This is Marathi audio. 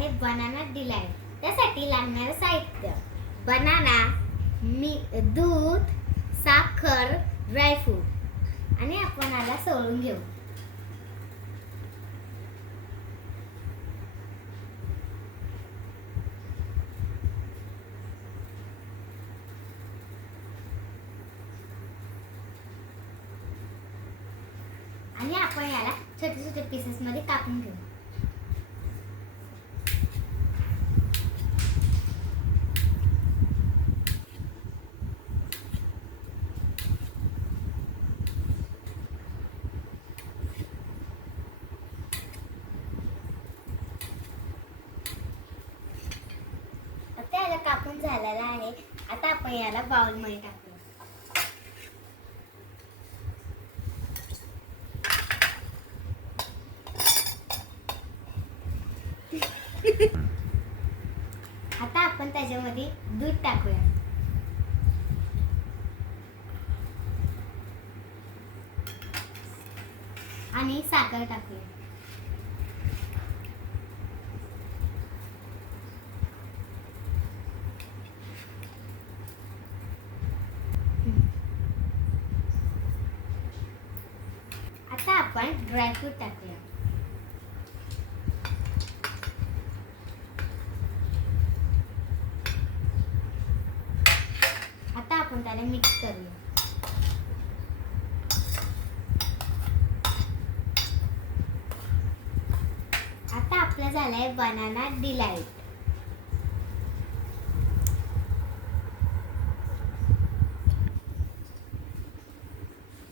आहे बनाना डिलाईट. त्यासाठी लागणारे साहित्य: बनाना, दूध, साखर, ड्रायफ्रूट. आणि आपण याला सोलून घेऊ. आणि आपण याला छोटे छोटे पीसेस मध्ये कापून घेऊ. आता याला कापून झालेला आहे. आता आपण याला बाउल मध्ये टाकू. आता आपण त्याच्यामध्ये दूध टाकूया. आणि साखर टाकूया. आता आपण ड्रायफ्रूट टाकूया. आता आपण त्याला मिक्स करूया. आता आपला झालाय बनाना डिलाईट.